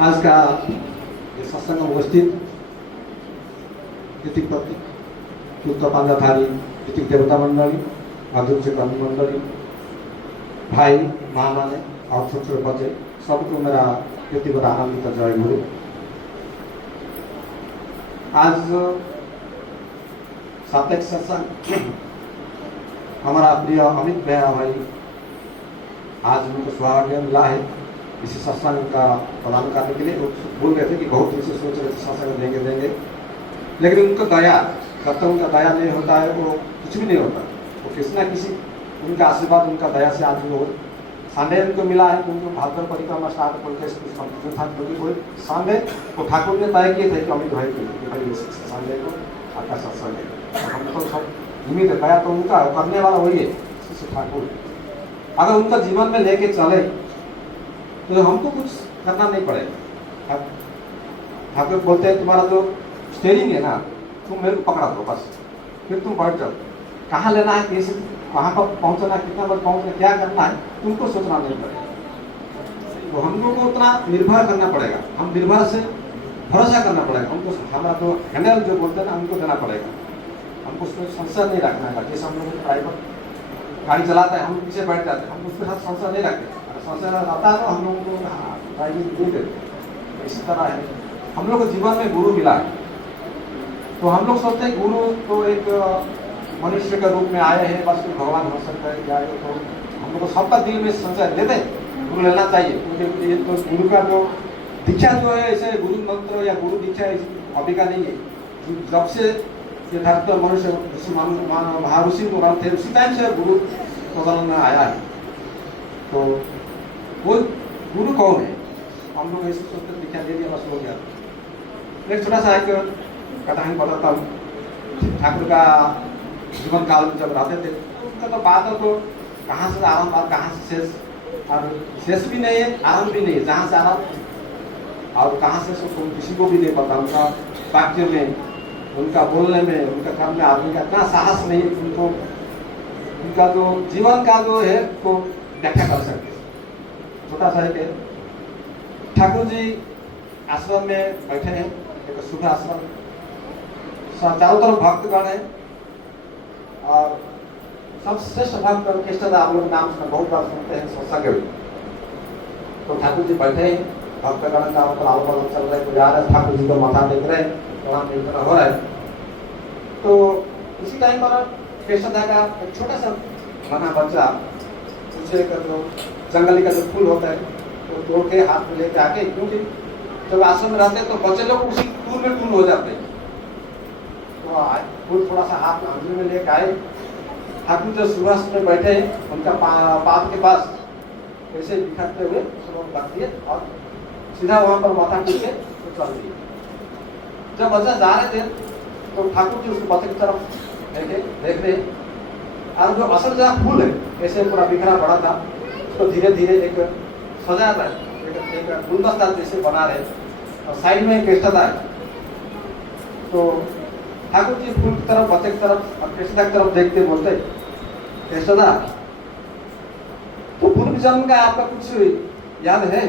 आज का ये सत्संग में उपस्थित ऋतिक पत्नी युक्त पांजाधारी ऋतिक देवता मंडली, आधुनिक कर्मी मंडली, भाई महामाने और छोटे छोटे बच्चे सबको मेरा व्यक्तिगत आनंदित जय गुरु। आज साप्ताहिक सत्संग हमारा प्रिय अमित भैया भाई आज उनको सौभाग्य मिला है इसी सत्संग का प्रदान करने के लिए। वो बोल रहे थे कि बहुत दिन से सोच रहे थे सत्संग देंगे, लेकिन उनको दया जब तक उनका दया नहीं होता है वो कुछ भी नहीं होता। वो किसी न किसी उनका आशीर्वाद उनका दया से आज वो संडे उनको मिला है कि उनको भागवत परिक्रमा स्टार्ट करके कंफ्यूजन था, क्योंकि कोई संडे तो ठाकुर ने तय किए थे कि अमित भाई के भाई संडे को आपका सत्संग है। हम तो सब उम्मीद है दया तो उनका करने वाला वही है ठाकुर। अगर उनका जीवन में लेके चले तो हमको कुछ करना नहीं पड़ेगा। ठाकुर बोलते हैं तुम्हारा जो स्टेयरिंग है ना तुम मेरे को पकड़ा दो बस, फिर तुम बैठ जाओ। कहाँ लेना है, कैसे कहाँ पर पहुँचना, कितना बार पहुँचना, क्या करना है तुमको सोचना नहीं पड़ेगा। तो हम लोग को उतना निर्भर करना पड़ेगा, हम निर्भर से भरोसा करना पड़ेगा। हमको हमारा जो हैंडल जो बोलते हैं ना हमको देना पड़ेगा। हमको उसमें संशय नहीं रखना है। जैसे हम लोग ड्राइवर गाड़ी चलाता है, हम पीछे बैठ जाते हैं, हम उसके साथ संशय नहीं रखते। संशय रहता है तो हम लोगों को ड्राइविंग नहीं देते। इसी तरह है हम लोग को जीवन में गुरु मिला है तो हम लोग सोचते हैं गुरु तो एक मनुष्य के रूप में आए हैं, बस भगवान हो सकता है क्या है। तो हम लोग को सबका दिल में संशय लेते हैं, गुरु लेना चाहिए। क्योंकि ये तो गुरु का जो दीक्षा जो है ऐसे गुरु मंत्र या गुरु दीक्षा अभी का नहीं है। जब से यथार्थ मनुष्य महाऋषि मुरान थे उसी टाइम से गुरु प्रचलन में आया है। तो वो गुरु कौन है, हम लोग ऐसे सोचते दीक्षा ले लिया बस हो गया। एक छोटा सा एक कथाएं बताता हूँ। ठाकुर का जीवन काल में जब रहते थे उनका तो बात है तो कहाँ से आरंभ और कहाँ से शेष, और शेष भी नहीं है आरंभ भी नहीं है। जहाँ से आरंभ और कहाँ से तो किसी को भी नहीं पता। उनका वाक्य में, उनका बोलने में, उनका काम में आदमी का इतना साहस नहीं उनको उनका जो जीवन का जो है तो व्याख्या कर सकते। छोटा सा है ठाकुर जी आश्रम में बैठे हैं, एक शुभ आश्रम, चारों तरफ भक्तगण है और सबसे श्रेष्ठ भक्त कृष्ण आप लोग नाम सुना बहुत बार सुनते हैं सत्संग। तो ठाकुर जी बैठे हैं, भक्तगण का आलो बल चल रहा है, कोई आ रहा है, ठाकुर जी को माथा देख रहे हैं, प्रणाम कीर्तन हो रहा है। तो उसी टाइम पर कृष्णदा का एक छोटा सा मना बच्चा उसे जो जंगली का जो फूल होता है तो तोड़ के हाथ में लेके आके, क्योंकि जब आश्रम में रहते हैं तो बच्चे लोग उसी फूल में टूल हो जाते हैं। तो फूल थोड़ा सा हाथ में अंजलि में लेके आए। ठाकुर जो सुबह में बैठे हैं उनका पाद के पास ऐसे बिखरते हुए रख दिए और सीधा वहां पर माथा टिक के तो चल दिए। जब बच्चा जा रहे थे तो ठाकुर जी उस बच्चे की तरफ देख रहे और जो असल जहाँ फूल है ऐसे पूरा बिखरा पड़ा था उसको धीरे धीरे एक सजा रहा है, एक गुलदस्ता जैसे बना रहे और साइड में कृष्णदा है। तो ठाकुर जी फूल की तरफ, बच्चे की तरफ और कृष्णदा की तरफ देखते बोलते कृष्णदा तो पूर्व जन्म का आपका कुछ याद है?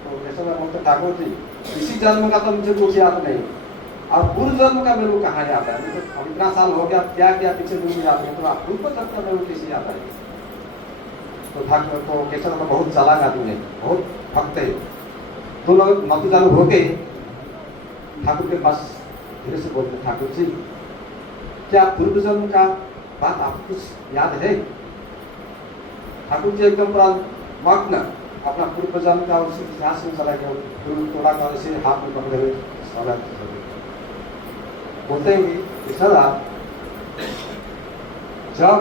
तो कृष्णदा बोलते ठाकुर जी इसी जन्म का तो मुझे कुछ याद नहीं और पूर्व जन्म का मेरे को कहाँ याद है। अब इतना साल हो गया क्या क्या पीछे जन्म याद है, तो आप पूर्व जन्म का मेरे को कैसे याद है? तो ठाकुर तो कृष्ण तो बहुत चालाक आदमी है, बहुत भक्त है। तो लोग मत चालू होके ठाकुर के पास धीरे से बोलते ठाकुर जी क्या पूर्व जन्म का बात आपको कुछ याद है? ठाकुर जी एकदम पूरा मग्न अपना पूर्व जन्म का उसी इतिहास में चला गया। थोड़ा कर ऐसे हाथ में पकड़े हुए बोलते हैं कि सदा जब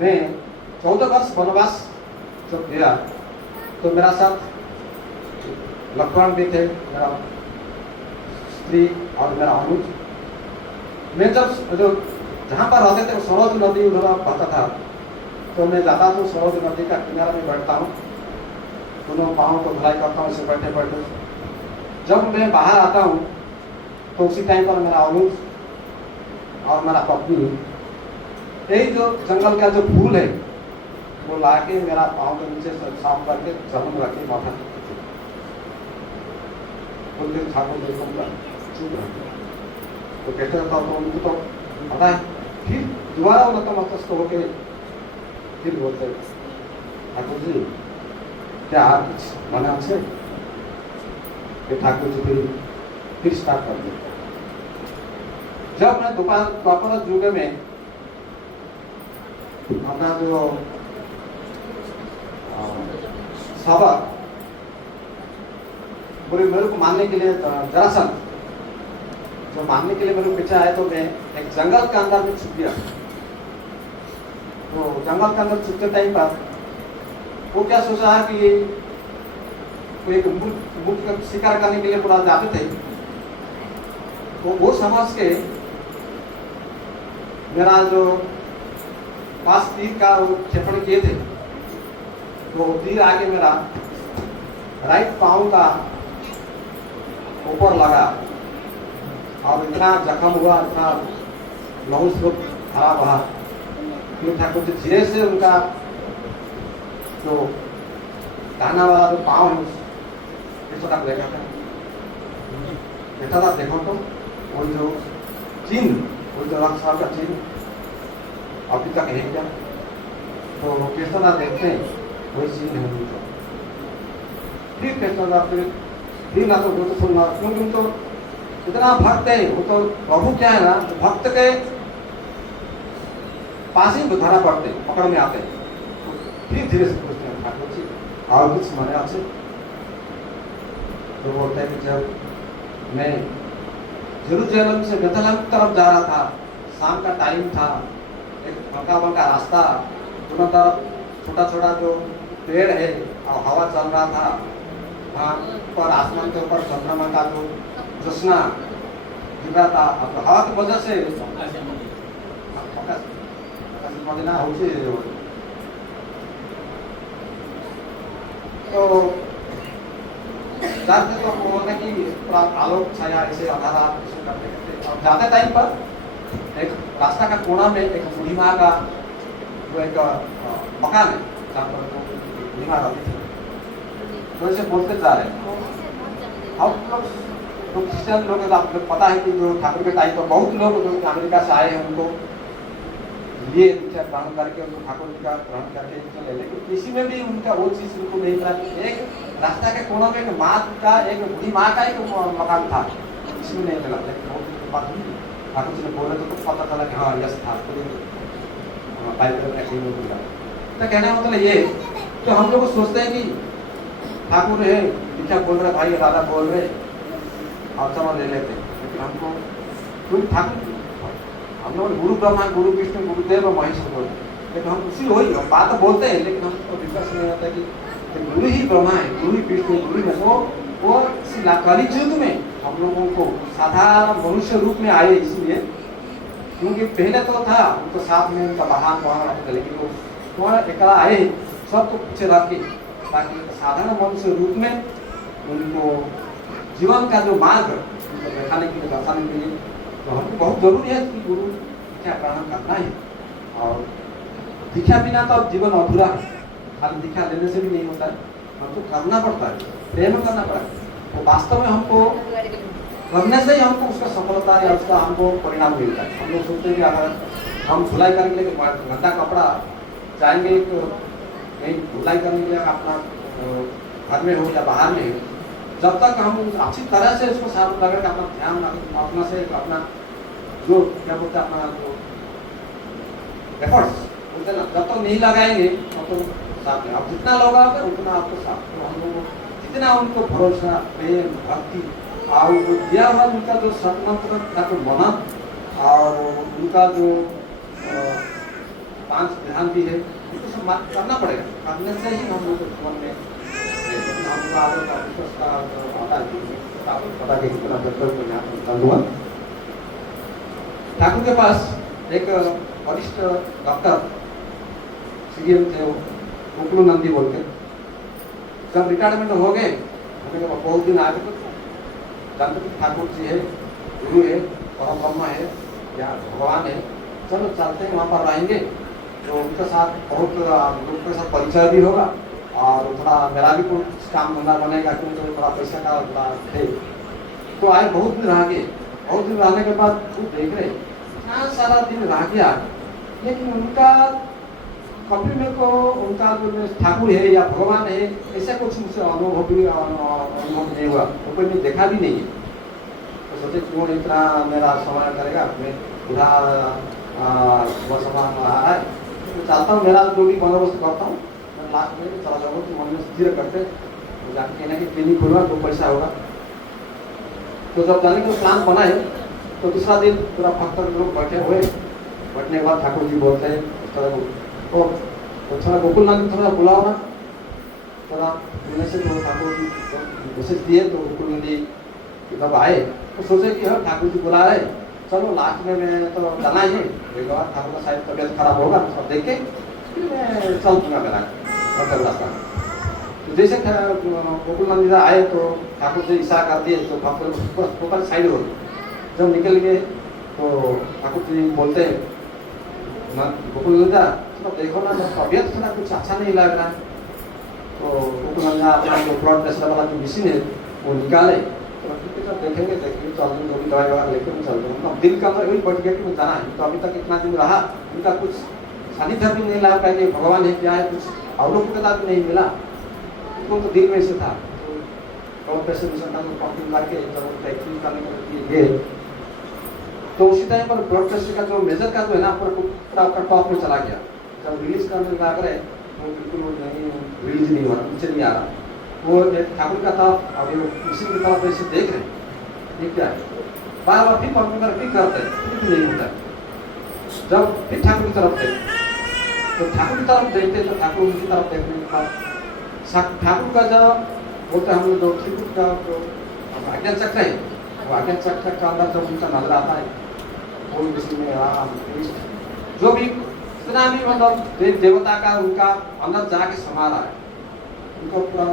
मैं 14 वर्ष वनवास जब गया तो मेरा साथ लक्ष्मण भी थे, मेरा स्त्री और मेरा अनुज। मैं जब जो जहाँ पर रहते थे सरोज नदी उधर बहता था तो मैं जाता हूँ सरोज नदी का किनारा में बैठता हूँ, दोनों पाँव को धुलाई करता हूँ इसे बैठे बैठे। जब मैं बाहर आता हूँ तो उसी टाइम पर मेरा अनुज और मेरा पत्नी यही जो जंगल का जो फूल है वो ला के मेरा पाँव के नीचे साफ करके जमीन रख के माथा बोल के ठाकुर जी को चुप रह गया। तो कहते हैं तो उनको तो पता है। फिर दोबारा नतमस्तक होके फिर बोलते ठाकुर जी क्या आप कुछ मना से? ठाकुर जी फिर स्टार्ट कर देते। जब मैं द्वापर युग में अपना जो सबक पूरे मेरे को मानने के लिए जरासंध जो मानने के लिए मेरे को पीछे आए, तो मैं एक जंगल के अंदर में छुप गया। तो जंगल के अंदर छुपते टाइम पर वो क्या सोचा है कि ये कोई एक मुख का शिकार करने के लिए पूरा जाते थे। तो वो समझ के मेरा जो पास तीर का वो क्षेपण किए थे, तो तीर आगे मेरा राइट पाँव का ऊपर लगा और इतना जख्म हुआ, इतना लहू स्रोत हरा बहा। फिर ठाकुर जी धीरे से उनका जो कहना वाला जो पाँव है उसको देखा था, देखो तो वो जो चिन्ह, वो जो रक्त का चिन्ह अभी तक है क्या? तो कृष्णदास देखते हैं वही चिन्ह है उनको। फिर कृष्णदास फिर ना तो वो तो सुनना, क्योंकि तो इतना भक्त है वो तो प्रभु क्या है ना, भक्त के पास ही धरा पड़ते पकड़ में आते हैं। फिर धीरे से पूछते हैं ठाकुर जी और कुछ माने आपसे? तो बोलते हैं कि जब मैं जेरूसलम से बेथलेहम तरफ जा रहा था, शाम का टाइम था, एक हल्का हल्का रास्ता, दोनों तरफ छोटा छोटा जो पेड़ है और हवा चल रहा था, वहाँ पर आसमान के ऊपर चंद्रमा का जो ज्योत्सना गिर रहा था। अब हवा की वजह से तो जाते तो बोलने की पूरा आलोक छाया ऐसे अंधारा करते करते और जाते टाइम पर एक रास्ता का कोना में एक बूढ़ी माँ का जो एक मकान है जहाँ पर बूढ़ी माँ रहती थी। तो ऐसे बोलते जा रहे अब लोग तो क्रिश्चियन लोग आप लोग पता है कि जो ठाकुर के टाइम पर बहुत लोग जो अमेरिका से आए हैं उनको लिए दीक्षा ग्रहण करके उनको ठाकुर जी का ग्रहण करके चले, लेकिन किसी में भी उनका वो चीज उनको नहीं मिला। एक रास्ता के कोनों में एक माँ का, एक बूढ़ी माँ का एक मकान था, इसमें नहीं मिला। लेकिन बात हुई ठाकुर जी ने बोले तो पता चला कि हाँ यस था तो कहने का मतलब ये तो हम लोग सोचते हैं कि ठाकुर है दीक्षा बोल रहे, भाई दादा बोल रहे और समझ ले लेते, लेकिन हमको कोई ठाकुर हम लोग गुरु ब्रह्मा गुरु विष्णु गुरुदेव और महेश बोलते हैं, लेकिन हम उसी वही बात बोलते हैं, लेकिन हमको विश्वास नहीं आता कि गुरु ही ब्रह्मा है, गुरु ही विष्णु, गुरु है। वो कलियुग युग में हम लोगों को साधारण मनुष्य रूप में आए, इसलिए क्योंकि पहले तो था उनको साथ में उनका वाहन वाहन, लेकिन वो अकेला आए सबको पीछे रख के, ताकि साधारण मनुष्य रूप में उनको जीवन का जो मार्ग दिखाने के लिए, दर्शाने के लिए तो हमको बहुत जरूरी है कि गुरु दीक्षा ग्रहण करना है। और दीक्षा बिना तो जीवन अधूरा है, खाली दीक्षा लेने से भी नहीं होता है, हमको करना पड़ता है, प्रेम करना पड़ता है। तो वास्तव में हमको करने से ही हमको उसका सफलता या उसका हमको परिणाम मिलता है। हम लोग सोचते हैं कि अगर हम धुलाई करने के लिए गंदा कपड़ा जाएंगे तो कहीं धुलाई करने के लिए अपना घर में हो या बाहर में हो, जब तक हम अच्छी तरह से उसको साफ करके अपना ध्यान अपना से अपना जो क्या बोलते हैं अपना जो एफर्ट्स बोलते ना, जब तक नहीं लगाएंगे तब तो साफ नहीं। अब जितना लगाओगे उतना आपको साफ। तो हम लोग जितना उनको भरोसा, प्रेम, भक्ति और दिया हुआ उनका जो सतमंत्र का जो मनन और उनका जो 5 ध्यान भी है, उनको सब करना पड़ेगा। करने से ही हम लोग को जीवन में ठाकुर के पास एक वरिष्ठ डॉक्टर सीएम थे, गोकुल नंदी बोलते। जब रिटायरमेंट हो गए, हमें बहुत दिन आगे तो जानते ठाकुर जी है, गुरु है, परम ब्रह्म है या भगवान है, चलो चलते हैं वहाँ पर रहेंगे, तो उनके साथ बहुत लोग के साथ परिचय भी होगा और थोड़ा मेरा भी कुछ काम धंधा बनेगा, क्योंकि थोड़ा पैसा का थोड़ा है। तो आए, बहुत दिन रह गए। बहुत दिन रहने के बाद वो देख रहे यहाँ सारा दिन रह गया, लेकिन उनका कभी मेरे को उनका जो ठाकुर है या भगवान है ऐसा कुछ मुझसे अनुभव नहीं हुआ, वो कोई मैं देखा भी नहीं है। तो सोचे क्यों इतना मेरा समय करेगा, मैं पूरा वो समय रहा है, तो चाहता हूँ मेरा जो भी बंदोबस्त करता हूँ मैं लास्ट में चला जाऊँगा कि मन में स्थिर करते जाके कहना कि क्लिनिक खुलवा तो पैसा होगा। तो जब जाने का प्लान बना है तो दूसरा दिन पूरा भक्त लोग बैठे हुए, बैठने के बाद ठाकुर जी बोलते हैं तो थोड़ा गोकुल नाथ थोड़ा बुलाओ ना, थोड़ा मैसेज हो ठाकुर जी मैसेज दिए। तो गोकुल नंदी जब आए तो सोचे कि हाँ ठाकुर जी बुला रहे, चलो लास्ट में मैं तो जाना ही है, ठाकुर का शायद तबियत खराब होगा सब देख के फिर मैं चल दूंगा मेरा रास्ता। तो जैसे गोकुल नंदी आए तो ठाकुर जी इशारा कर दिए तो भक्त साइड हो गए। जब निकल गए तो ठाकुर जी बोलते हैं गोकुल नंदा देखो ना तबियत थोड़ा कुछ अच्छा नहीं लग रहा है। तो गोकुल नंदा अपना जो ब्लड प्रेशर वाला जो मशीन है वो निकाले, तो देखेंगे चल दूँ, जो भी दवाई वगैरह लेकर मैं चल दूँ। दिल का अंदर वही बैठ गया कि मैं जाना है। तो अभी तक इतना दिन रहा, उनका कुछ सानिध्य भी नहीं लगा कि भगवान है क्या है, कुछ अवलोकता भी नहीं मिला, तो दिल में से था। तो प्रेशर मिशन का पंपिंग करके एक्टिव करने के लिए तो उसी टाइम पर ब्लड प्रेशर का जो मेजर का जो है ना पूरा आपका टॉप में चला गया। जब रिलीज करने लगा करे वो बिल्कुल नहीं रिलीज नहीं हो रहा, नीचे नहीं आ रहा। वो ठाकुर का था, अभी उसी की तरफ ऐसे देख रहे हैं ये क्या है, बार बार फिर पंपिंग कर फिर करते हैं फिर नहीं होता। जब फिर ठाकुर की तरफ देखते तो ठाकुर की तरफ देखते तो ठाकुर उनकी तरफ देखने के बाद ठाकुर का जब बोलते हम जो त्रिकुट का जो आज्ञा चक्र है, वो आज्ञा चक्र का अंदर जब उनका नजर आता है वो इसमें जो भी जितना भी मतलब देव देवता का उनका अंदर जाके समा रहा है उनको पूरा।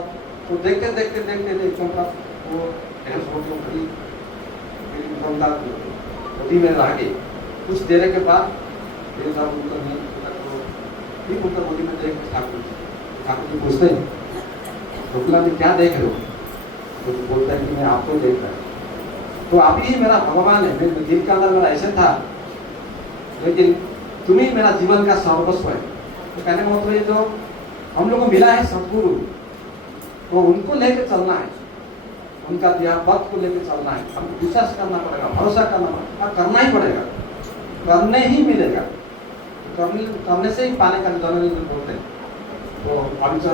तो देखते देखते देखते देखते वो नदी में रह गए। कुछ देर के बाद फिर जब उनका गोदी में देख ठाकुर जी पूछते हैं गोकुला जी क्या देख रहे हो, तो बोलता है कि मैं आपको देख रहा हूँ। तो आप ही मेरा भगवान है, मेरे दिल के अंदर मेरा ऐसे था, लेकिन तुम ही मेरा जीवन का सर्वस्व है। तो कहने का मतलब ये जो हम लोग को मिला है सदगुरु, तो उनको लेकर चलना है, उनका दिया पथ को लेकर चलना है। हमको विश्वास करना पड़ेगा, भरोसा करना पड़ेगा, और करना ही पड़ेगा, करने ही मिलेगा, करने से ही पाने का जनरल बोलते हैं। तो अभी तो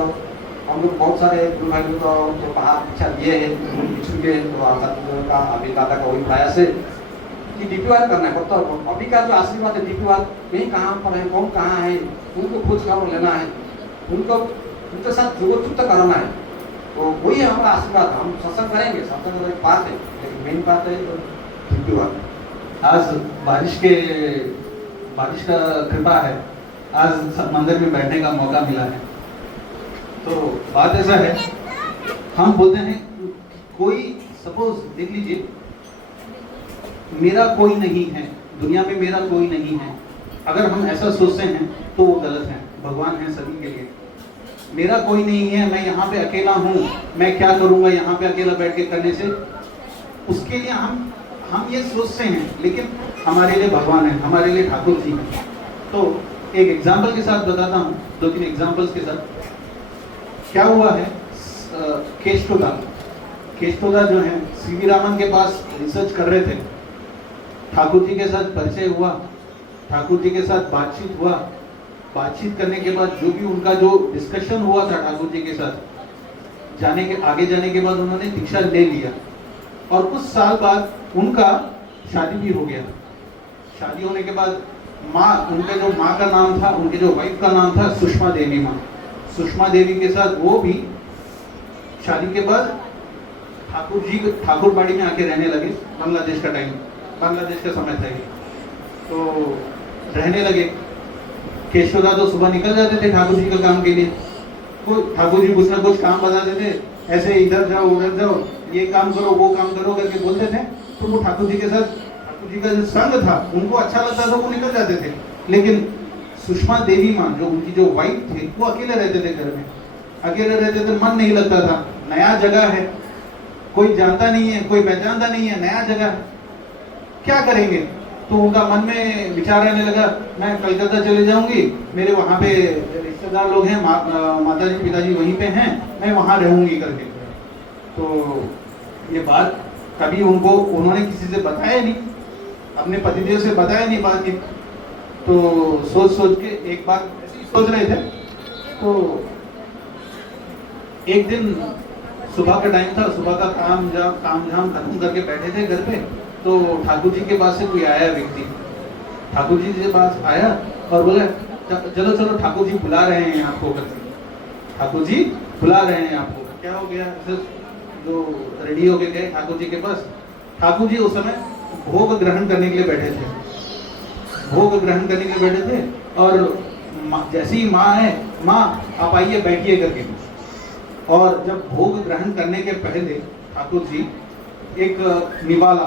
हम लोग बहुत सारे गुरु भाई तो बाहर पीछा लिए हैं, पिछड़ गए। तो आचार्य का अभी दादा का वही प्रयास है कि डीपीआर करना है। तो अभी का जो आशीर्वाद है डीपीआर कहीं कहाँ पर है, कौन कहाँ है, उनको खोज खबर लेना है, उनको उनके साथ जुगत करना है। तो वही हमारा आशीर्वाद। हम सत्संग करेंगे, सत्संग एक बात है, लेकिन मेन बात है डीपीआर। आज बारिश का कृपा है, आज मंदिर में बैठने का मौका मिला है। तो बात ऐसा है, हम बोलते हैं कोई सपोज देख लीजिए मेरा कोई नहीं है, दुनिया में मेरा कोई नहीं है। अगर हम ऐसा सोचते हैं तो वो गलत है। भगवान है सभी के लिए। मेरा कोई नहीं है, मैं यहाँ पे अकेला हूँ, मैं क्या करूँगा यहाँ पे अकेला बैठ के करने से, उसके लिए हम ये सोचते हैं। लेकिन हमारे लिए भगवान है, हमारे लिए ठाकुर जी हैं। तो एक एग्जाम्पल के साथ बताता हूँ, 2-3 एग्जाम्पल्स के साथ। क्या हुआ है, केष्टोदा जो है सीवी रामन के पास रिसर्च कर रहे थे। ठाकुर जी के साथ परिचय हुआ, ठाकुर जी के साथ बातचीत हुआ। बातचीत करने के बाद जो भी उनका जो डिस्कशन हुआ था ठाकुर जी के साथ, आगे जाने के बाद उन्होंने दीक्षा ले लिया। और कुछ साल बाद उनका शादी भी हो गया। शादी होने के बाद उनके जो माँ का नाम था, उनके जो वाइफ का नाम था सुषमा देवी माँ। सुषमा देवी के साथ वो भी शादी के बाद ठाकुरबाड़ी में आके रहने लगे। बांग्लादेश का समय था ये। तो रहने लगे। केशवदा तो सुबह निकल जाते थे ठाकुर जी का काम के लिए। ठाकुर जी कुछ ना कुछ काम बताते थे, ऐसे इधर जाओ उधर जाओ, ये काम करो वो काम करो करके बोलते थे। तो वो ठाकुर जी के साथ, ठाकुर जी का जो संग था उनको अच्छा लगता था, वो निकल जाते थे। लेकिन सुषमा देवी माँ जो उनकी जो वाइफ थे, वो अकेले रहते थे घर में, अकेले रहते थे, मन नहीं लगता था। नया जगह है, कोई जानता नहीं है, कोई पहचानता नहीं है, नया जगह है, क्या करेंगे? तो उनका मन में विचार रहने लगा, मैं कलकत्ता चले जाऊंगी, मेरे वहाँ पे रिश्तेदार लोग हैं, माता जी पिताजी वहीं पे हैं, मैं वहाँ रहूंगी करके। तो ये बात कभी उन्होंने किसी से बताया नहीं, अपने पतिदेव से बताया नहीं बात की। तो सोच के एक बार ऐसे ही सोच रहे थे, तो एक दिन सुबह का टाइम था, सुबह का काम झाम खत्म करके बैठे थे घर पे, तो ठाकुर जी के पास से कोई आया व्यक्ति, ठाकुर जी के पास आया और बोला, चलो चलो ठाकुर जी बुला रहे हैं आपको करके, ठाकुर जी बुला रहे हैं आपको। क्या हो गया? जो रेडी होके गए ठाकुर जी के पास। ठाकुर जी उस समय भोग ग्रहण करने के लिए बैठे थे, भोग ग्रहण करने के लिए बैठे थे, और जैसी माँ है, माँ आप आइए बैठिए करके। और जब भोग ग्रहण करने के पहले ठाकुर जी एक निवाला,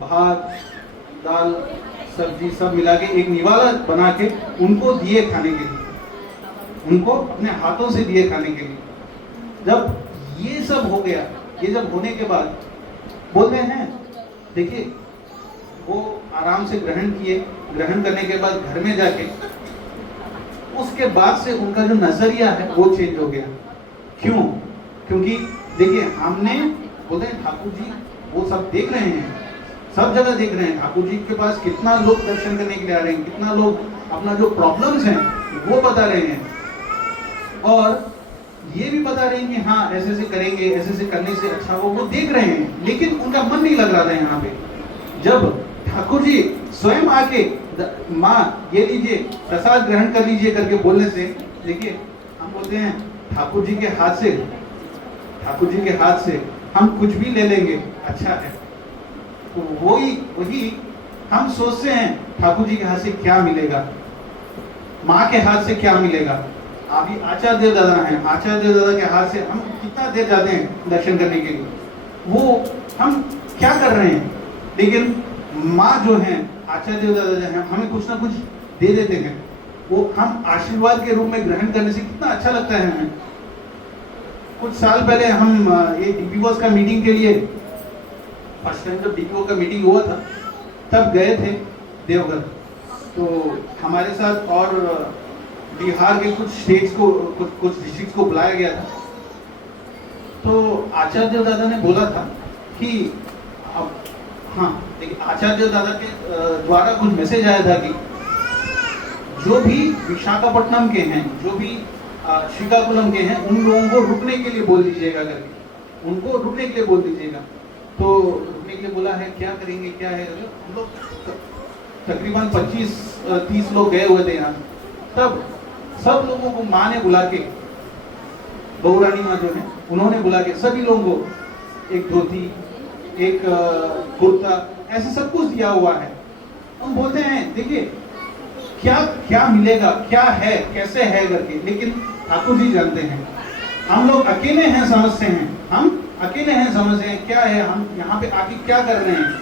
भात दाल सब्जी सब मिला के एक निवाला बना के उनको दिए खाने के लिए, उनको अपने हाथों से दिए खाने के लिए। जब ये सब हो गया, ये जब होने के बाद बोलते हैं, देखिए वो आराम से ग्रहण किए, ग्रहण करने के बाद घर में जाके उसके बाद से उनका जो नजरिया है वो चेंज हो गया। क्यों? क्योंकि देखिए हमने बोलते हैं ठाकुर जी वो सब देख रहे हैं, सब जगह देख रहे हैं, ठाकुर जी के पास कितना लोग दर्शन करने के लिए आ रहे हैं, कितना लोग अपना जो प्रॉब्लम्स हैं वो बता रहे हैं, और ये भी बता रहे हैं कि हाँ ऐसे से करेंगे, ऐसे से करने से अच्छा वो देख रहे हैं, लेकिन उनका मन नहीं लग रहा था यहाँ पे। जब ठाकुर जी स्वयं आके माँ ये लीजिए प्रसाद ग्रहण कर लीजिए करके बोलने से, देखिए हम बोलते हैं ठाकुर जी के हाथ से, ठाकुर जी के हाथ से हम कुछ भी ले लेंगे अच्छा है। तो वही हम सोचते हैं ठाकुर जी के हाथ से क्या मिलेगा, माँ के हाथ से क्या मिलेगा। अभी आचार्य देव दादा हैं, आचार्य देव दादा के हाथ से हम कितना देर जाते हैं दर्शन करने के लिए, वो हम क्या कर रहे हैं, लेकिन माँ जो है, आचार्य देव दादा जो है, हमें कुछ ना कुछ दे देते हैं, वो हम आशीर्वाद के रूप में ग्रहण करने से कितना अच्छा लगता है हमें। कुछ साल पहले हम ये डीपीओस का मीटिंग के लिए, फर्स्ट टाइम जब डीपीओ का मीटिंग हुआ था तब गए थे देवघर। तो हमारे साथ और बिहार के कुछ स्टेट्स को, कुछ डिस्ट्रिक्ट को बुलाया गया था। तो आचार्य दादा ने बोला था कि अब हाँ देखिए, आचार्य दादा के द्वारा कुछ मैसेज आया था कि जो भी विशाखापट्टनम के हैं, जो भी श्रीकाकुलम के हैं, उन लोगों को रुकने के लिए बोल दीजिएगा करके, उनको रुकने के लिए बोल दीजिएगा। तो रुकने के लिए बोला है, क्या करेंगे क्या है, हम लोग तकरीबन 25-30 लोग गए हुए थे यहाँ। तब सब लोगों को माँ ने बुला के, बहुरानी माँ जो है उन्होंने बुला के सभी लोगों को एक धोती, एक कुर्ता, ऐसे सब कुछ दिया हुआ है। हम बोलते हैं देखिए क्या क्या मिलेगा, क्या है, कैसे है करके, लेकिन ठाकुर जी जानते हैं। हम लोग अकेले हैं समझते हैं, हम अकेले हैं समझते हैं क्या है, हम यहाँ पे आके क्या कर रहे हैं,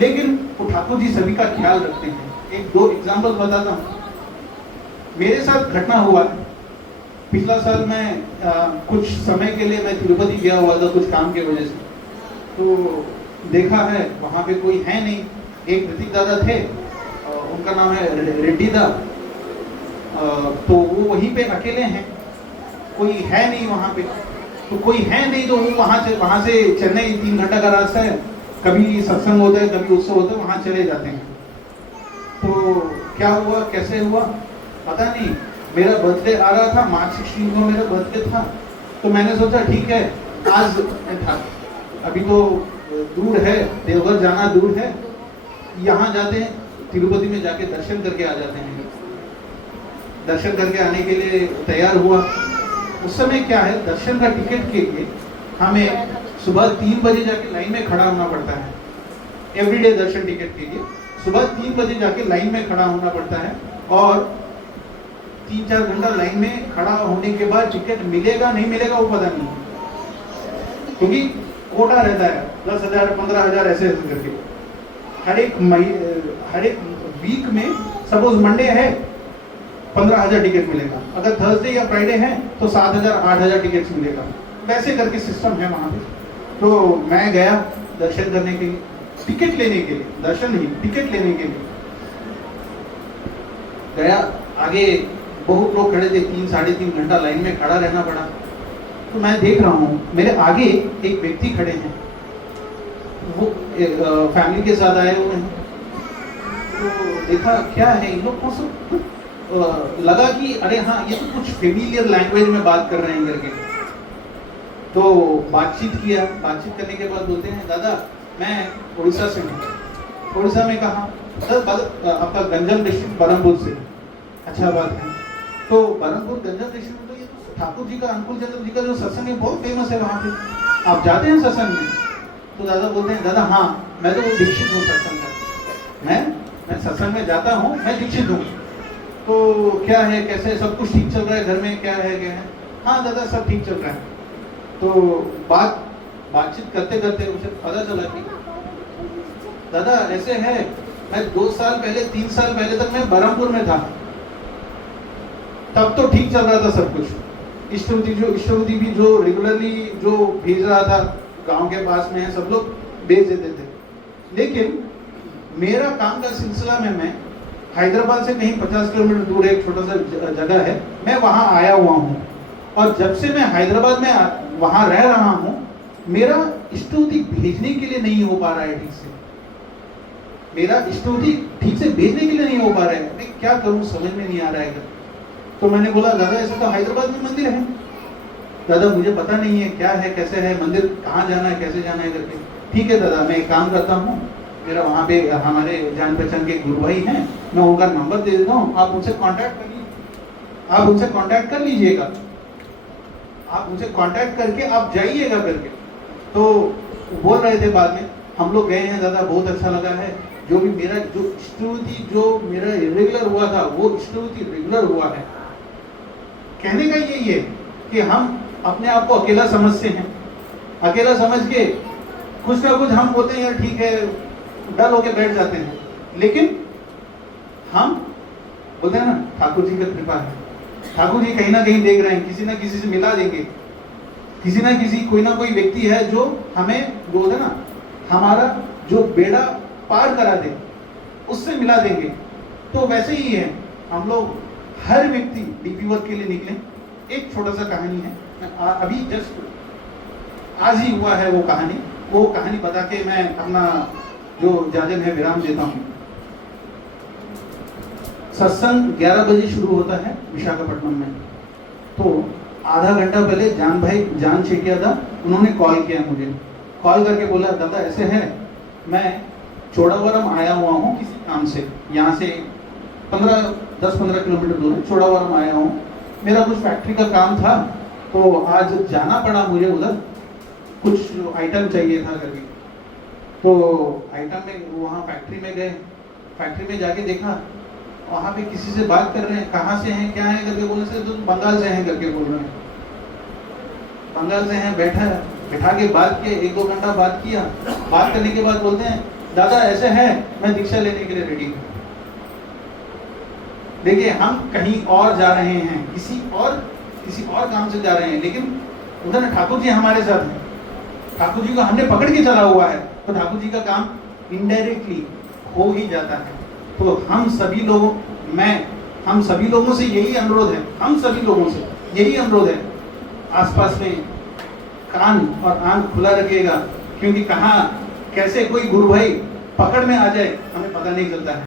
लेकिन वो ठाकुर जी सभी का ख्याल रखते हैं। एक दो एग्जाम्पल बताता हूँ, मेरे साथ घटना हुआ है। पिछला साल मैं कुछ समय के लिए मैं तिरुपति गया हुआ था कुछ काम के वजह से। तो देखा है वहाँ पे कोई है नहीं, एक ऋतिक दादा थे, उनका नाम है रेड्डी दा, तो वो वहीं पे अकेले हैं, कोई है नहीं वहाँ पे। तो कोई है नहीं तो वो वहाँ से चेन्नई 3 घंटा का रास्ता है, कभी सत्संग होता है, कभी उत्सव होता है, वहाँ चले जाते हैं। तो क्या हुआ, कैसे हुआ पता नहीं। मेरा बर्थडे आ रहा था, मार्च 16 को मेरा बर्थडे था। तो मैंने सोचा ठीक है, आज था, अभी तो दूर है, देवघर जाना दूर है, यहाँ जाते हैं, तिरुपति में जाके दर्शन करके आ जाते हैं। दर्शन करके आने के लिए तैयार हुआ। उस समय क्या है, दर्शन का टिकट के लिए हमें सुबह 3 बजे जाके लाइन में खड़ा होना पड़ता है। एवरीडे दर्शन टिकट के लिए सुबह 3 बजे जाके लाइन में खड़ा होना पड़ता है, और 3-4 घंटा लाइन में खड़ा होने के बाद टिकट मिलेगा नहीं मिलेगा वो पता नहीं, क्योंकि कोटा रहता है 10,000 15,000 ऐसे करके। हर एक वीक में सपोज मंडे है 15,000 टिकट मिलेगा, अगर थर्सडे या फ्राइडे है तो 7,000 8,000 टिकट मिलेगा। वैसे करके सिस्टम है वहाँ पे। तो मैं गया दर्शन करने के लिए, टिकट लेने के लिए, दर्शन नहीं टिकट लेने के लिए गया। आगे बहुत लोग खड़े थे, 3-3.5 घंटा लाइन में खड़ा रहना पड़ा। तो मैं देख रहा हूँ मेरे आगे एक व्यक्ति खड़े हैं, वो फैमिली के साथ आए हुए हैं। तो देखा क्या है इन लोग को, लगा कि अरे हाँ ये तो कुछ फेमिलियर लैंग्वेज में बात कर रहे हैं करके। तो बातचीत किया, बातचीत करने के बाद बोलते हैं दादा मैं उड़ीसा से हूँ। उड़ीसा में कहाँ? आपका गंजम डिस्ट्रिक्ट बरहमपुर से। अच्छा बात है। तो बरहमपुर गंजम डिस्ट्रिक्ट में तो ये तो ठाकुर जी का, अनुकूल चंद्र जी का जो सत्संग है बहुत फेमस है वहाँ पे, आप जाते हैं सत्संग में? तो दादा बोलते हैं दादा हाँ मैं तो दीक्षित हूँ सत्संग का, मैं सत्संग में जाता हूँ, मैं दीक्षित हूँ। तो क्या है, कैसे, सब कुछ ठीक चल रहा है घर में, क्या है? हाँ दादा सब ठीक चल रहा है। तो बातचीत करते करते उसे पता चला कि दादा ऐसे है, मैं 2 साल पहले 3 साल पहले तक मैं बरहमपुर में था, तब तो ठीक चल रहा था सब कुछ। ईश्वरवती भी जो रेगुलरली जो भेज रहा था, गांव के पास में है, सब लोग भेज देते थे। लेकिन मेरा काम का सिलसिला में मैं हैदराबाद से कहीं 50 किलोमीटर दूर एक छोटा सा जगह है, मैं वहां आया हुआ हूँ। और जब से मैं हैदराबाद में वहां रह रहा हूँ, मेरा ईष्टवृत्ति भेजने के लिए नहीं हो पा रहा है ठीक से, मेरा ईष्टवृत्ति ठीक से भेजने के लिए नहीं हो पा रहा है। मैं क्या करूँ समझ में नहीं आ रहा है। तो मैंने बोला दादा ऐसा तो हैदराबाद में मंदिर है। दादा मुझे पता नहीं है क्या है, कैसे है मंदिर, कहाँ जाना है, कैसे जाना है करके। ठीक है दादा मैं एक काम करता हूँ, मेरा वहाँ पे हमारे जान पहचान के गुरु भाई हैं, मैं उनका नंबर दे देता हूँ, आप उनसे कांटेक्ट करिए, आप उनसे कांटेक्ट कर लीजिएगा, आप उनसे कांटेक्ट करके आप जाइएगा करके। तो बोल रहे थे बाद में, हम लोग गए हैं दादा बहुत अच्छा लगा है, जो भी मेरा जो ईष्टवृत्ति जो मेरा इरेगुलर हुआ था वो ईष्टवृत्ति रेगुलर हुआ है। कहने का यही है कि हम अपने आप को अकेला समझते हैं, अकेला समझ के कुछ ना कुछ हम बोलते हैं यार ठीक है, डल होके बैठ जाते हैं। लेकिन हम बोलते हैं ना ठाकुर जी का कृपा है, ठाकुर जी कहीं ना कहीं देख रहे हैं, किसी ना किसी से मिला देंगे, किसी ना किसी कोई ना कोई व्यक्ति है जो हमें बोलते ना हमारा जो बेड़ा पार करा दे, उससे मिला देंगे। तो वैसे ही है, हम लोग हर व्यक्ति डीपी वर्क के लिए निकले। एक छोटा सा कहानी है, अभी जस्ट आज ही हुआ है वो कहानी बता के मैं अपना जो जाजम है विराम देता हूँ। सत्संग 11 बजे शुरू होता है विशाखापट्टनम में। तो आधा घंटा पहले जान शेखिया था, उन्होंने कॉल किया मुझे, कॉल करके बोला दादा ऐसे है, मैं चोड़ावरम आया हुआ हूँ किसी काम से, यहाँ से 10-15 किलोमीटर दूर है, चोड़ावरम आया हूँ, मेरा कुछ फैक्ट्री का काम था, तो आज जाना पड़ा मुझे उधर, कुछ आइटम चाहिए था करके। तो आइटम में वहाँ फैक्ट्री में गए, फैक्ट्री में जाके देखा वहाँ पे किसी से बात कर रहे हैं, कहाँ से हैं क्या है करके बोलने से तो बंगाल से हैं करके बोल रहे हैं, बंगाल से हैं। बैठा के बात किए, 1-2 घंटा बात किया, बात करने के बाद बोलते हैं दादा ऐसे है, मैं दीक्षा लेने के लिए रेडी हूँ। देखिए हम कहीं और जा रहे हैं, किसी और काम से जा रहे हैं, लेकिन उधर ठाकुर जी हमारे साथ हैं, ठाकुर जी को हमने पकड़ के चला हुआ है, तो ठाकुर जी का काम इनडायरेक्टली हो ही जाता है। तो हम सभी लोगों से यही अनुरोध है, हम सभी लोगों से यही अनुरोध है, आसपास में कान और आंख खुला रखिएगा, क्योंकि कहाँ कैसे कोई गुरु भाई पकड़ में आ जाए हमें पता नहीं चलता है।